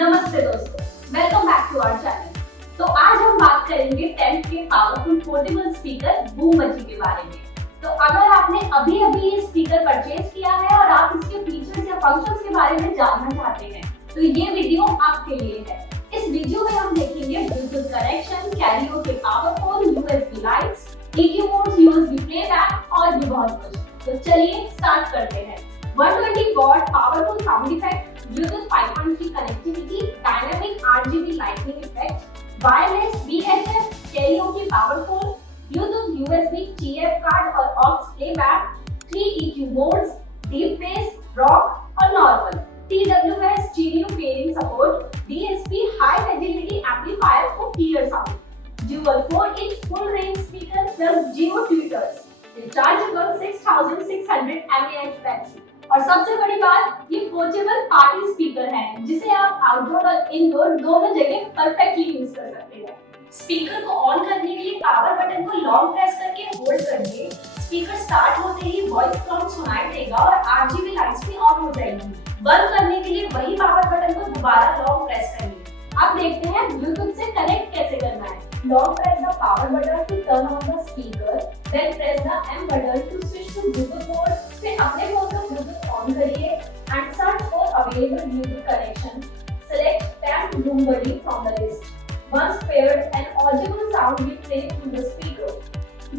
नमस्ते दोस्तों, welcome back to our channel. तो आज हम बात करेंगे 10 के पावरफुल पोर्टेबल स्पीकर बूमबजी के बारे में। तो अगर आपने अभी ये स्पीकर परचेज किया है और आप इसके फीचर्स या फंक्शंस के बारे में जानना चाहते हैं, तो ये वीडियो आपके लिए है। इस वीडियो में हम देखेंगे Bluetooth connection, karaoke powerful, USB lights, EQ modes, USB playback और भी बहुत कुछ। तो चलिए स्टार्ट करते हैं। 120 what powerful sound effect, Bluetooth 5.3 connectivity, dynamic RGB lighting effect, wireless VHF, karaoke powerful, Bluetooth USB TF card और aux playback, 3 EQ modes, deep bass, rock और normal, TWS stereo pairing support, DSP high fidelity amplifier for clear sound, dual 4-inch full range speaker plus Geo tweeters, rechargeable 6600 mAh battery। और सबसे बड़ी बात, ये portable party speaker है जिसे आप outdoor और इनडोर दोनों जगह परफेक्टली यूज कर सकते हैं। स्पीकर को ऑन करने के लिए पावर बटन को लॉन्ग प्रेस करके होल्ड करिए। स्पीकर स्टार्ट होते ही वॉइस प्रॉम्प्ट सुनाई देगा और आरजीबी लाइट्स भी ऑन हो जाएंगी। बंद करने के लिए वही पावर बटन को दोबारा लॉन्ग प्रेस करिए। अब देखते हैं ब्लूटूथ से कनेक्ट कैसे करना है। Long press the power button to turn on the speaker, then press the M button to switch to Bluetooth mode। फिर अपने फोन का Bluetooth ऑन करिए and search for available Bluetooth connection. Select 10 बूमबजी from the list. Once paired, an audible sound will play through the speaker।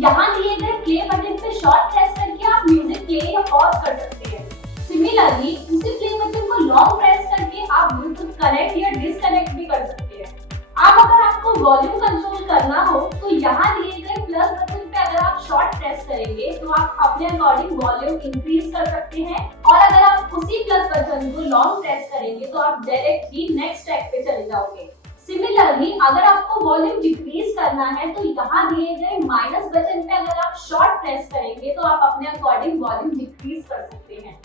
यहाँ दिए गए play button पे short press करके आप म्यूजिक प्ले या पॉज कर सकते हैं। सिमिलरली उसी प्ले बटन को लॉन्ग प्रेस करके आप ब्लूटूथ कनेक्ट या डिसकनेक्ट भी कर सकते हैं। अब अगर आपको वॉल्यूम कंट्रोल करना हो तो यहाँ दिए गए प्लस बटन पे अगर आप शॉर्ट प्रेस करेंगे तो आप अपने अकॉर्डिंग वॉल्यूम इंक्रीज कर सकते हैं, और अगर आप उसी प्लस बटन को लॉन्ग प्रेस करेंगे तो आप डायरेक्टली नेक्स्ट ट्रैक पे चले जाओगे। सिमिलरली अगर आपको वॉल्यूम डिक्रीज करना है तो यहाँ दिए गए माइनस बटन पे अगर आप शॉर्ट प्रेस करेंगे तो आप अपने अकॉर्डिंग वॉल्यूम डिक्रीज कर सकते हैं,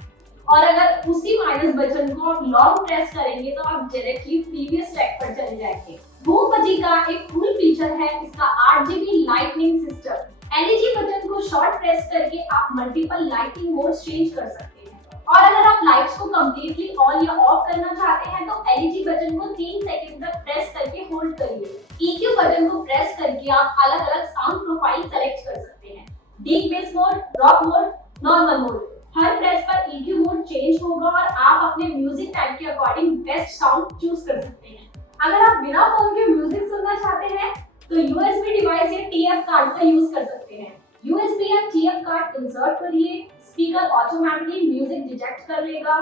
और अगर उसी माइनस बटन को आप लॉन्ग प्रेस करेंगे तो आप डायरेक्टली प्रीवियस ट्रैक पर चले जाएंगे। बूमबजी का एक कूल फीचर है इसका RGB lightning system. LED button को शॉर्ट प्रेस करके आप मल्टीपल लाइटिंग मोड्स चेंज कर सकते हैं, और अगर आप लाइट्स को कंप्लीटली ऑन या ऑफ करना चाहते हैं तो LED बटन को 3 सेकंड तक प्रेस करके होल्ड करिए। EQ बटन को प्रेस करके आप अलग-अलग साउंड प्रोफाइल सेलेक्ट कर सकते हैं। Deep bass mode, rock mode, normal mode. हर प्रेस पर EQ मोड चेंज होगा और आप अपने म्यूजिक टाइप के अकॉर्डिंग बेस्ट साउंड चूज कर सकते हैं। अगर आप बिना फोन के म्यूजिक सुनना चाहते हैं तो USB डिवाइस या TF कार्ड का यूज कर सकते हैं। USB या TF कार्ड इंसर्ट करिए, स्पीकर ऑटोमेटिकली म्यूजिक डिटेक्ट कर लेगा,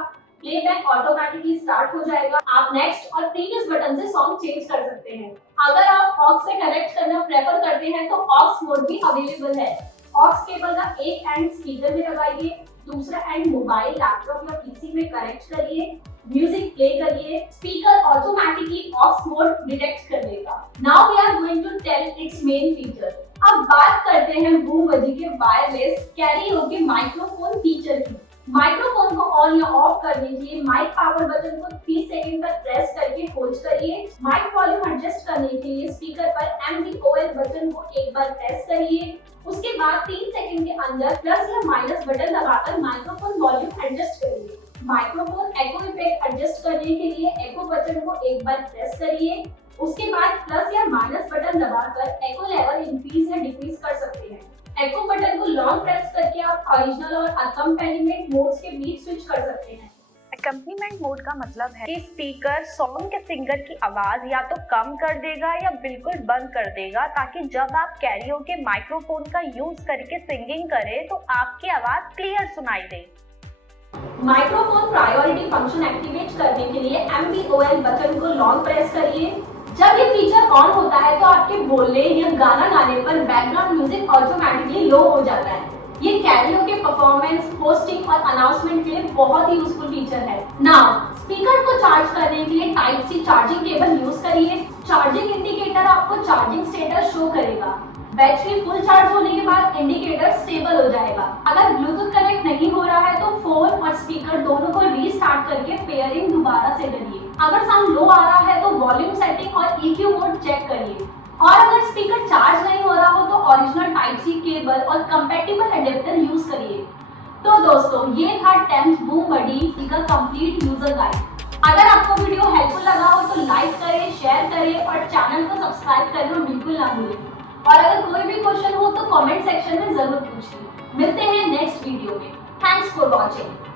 प्लेबैक ऑटोमेटिकली स्टार्ट हो जाएगा। आप नेक्स्ट और प्रीवियस बटन से सॉन्ग चेंज कर सकते हैं। अगर आप ऑक्स से कनेक्ट करना प्रेफर करते हैं तो ऑक्स मोड भी अवेलेबल है। ऑक्स केबल का एक एंड स्पीकर में लगाइए, दूसरा एंड मोबाइल, लैपटॉप या पीसी में कनेक्ट करिए, म्यूजिक प्ले करिए, speaker automatically aux mode detect कर लेगा। Now we are going to tell its main feature. अब बात करते हैं बूमबजी के वायरलेस कैरियोके माइक्रोफोन फीचर की। माइक्रोफोन को ऑन या ऑफ करने के लिए माइक पावर बटन को 30 सेकंड तक प्रेस करके होल्ड करिए। माइक वॉल्यूम एडजस्ट करने के लिए स्पीकर पर MVOL बटन को एक बार प्रेस करिए। उसके बाद 3 सेकंड के अंदर प्लस या माइनस बटन दबाकर माइक्रोफोन वॉल्यूम एडजस्ट करिए। माइक्रोफोन एको इफेक्ट एडजस्ट करने के लिए एको बटन को एक बार प्रेस करिए। उसके बाद प्लस या माइनस बटन दबाकर एको लेवल इंक्रीज या डिक्रीज कर सकते हैं। एको बटन को लॉन्ग प्रेस करके आप ओरिजिनल और अकम्पेनिमेंट मोड्स के बीच स्विच कर सकते हैं। अकम्पनीमेंट मोड का मतलब है कि स्पीकर सॉन्ग के सिंगर की आवाज या तो कम कर देगा या बिल्कुल बंद कर देगा, ताकि जब आप कैरियोके माइक्रोफोन का यूज करके सिंगिंग करें तो आपकी आवाज क्लियर सुनाई दे। माइक्रोफोन प्रायोरिटी फंक्शन एक्टिवेट करने के लिए MVOL बटन को लॉन्ग प्रेस करिए। जब ये फीचर ऑन होता है तो आपके बोलने या गाना गाने पर बैकग्राउंड म्यूजिक ऑटोमेटिकली लो हो जाता है। ये कैरियोके परफॉर्मेंस, होस्टिंग और अनाउंसमेंट के लिए बहुत ही यूजफुल फीचर है। नाउ स्पीकर को चार्ज करने के लिए type C charging cable use करिए। चार्जिंग इंडिकेटर आपको चार्जिंग स्टेटस शो करेगा। बैटरी फुल चार्ज होने के बाद इंडिकेटर स्टेबल हो जाएगा। अगर ब्लूटूथ कनेक्ट नहीं हो रहा है तो फोन और स्पीकर दोनों को रीस्टार्ट करके पेयरिंग दोबारा से करिए। अगर साउंड लो आ रहा है तो वॉल्यूम सेटिंग और EQ मोड चेक करिए, और अगर स्पीकर चार्ज नहीं हो रहा हो तो ओरिजिनल टाइप सी केबल और कंपैटिबल अडेप्टर यूज करिए। तो दोस्तों ये था 10th बूमबजी का कंप्लीट यूजर गाइड। अगर आपको वीडियो हेल्पफुल लगा हो तो चैनल को सब्सक्राइब करना बिल्कुल ना भूलें। और अगर कोई भी क्वेश्चन हो तो कमेंट सेक्शन में जरूर पूछिए। मिलते हैं नेक्स्ट वीडियो में। Thanks for watching.